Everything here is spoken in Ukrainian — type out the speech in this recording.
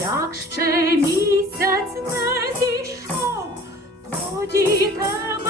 Як ще місяць не зійшов, тоді тебе.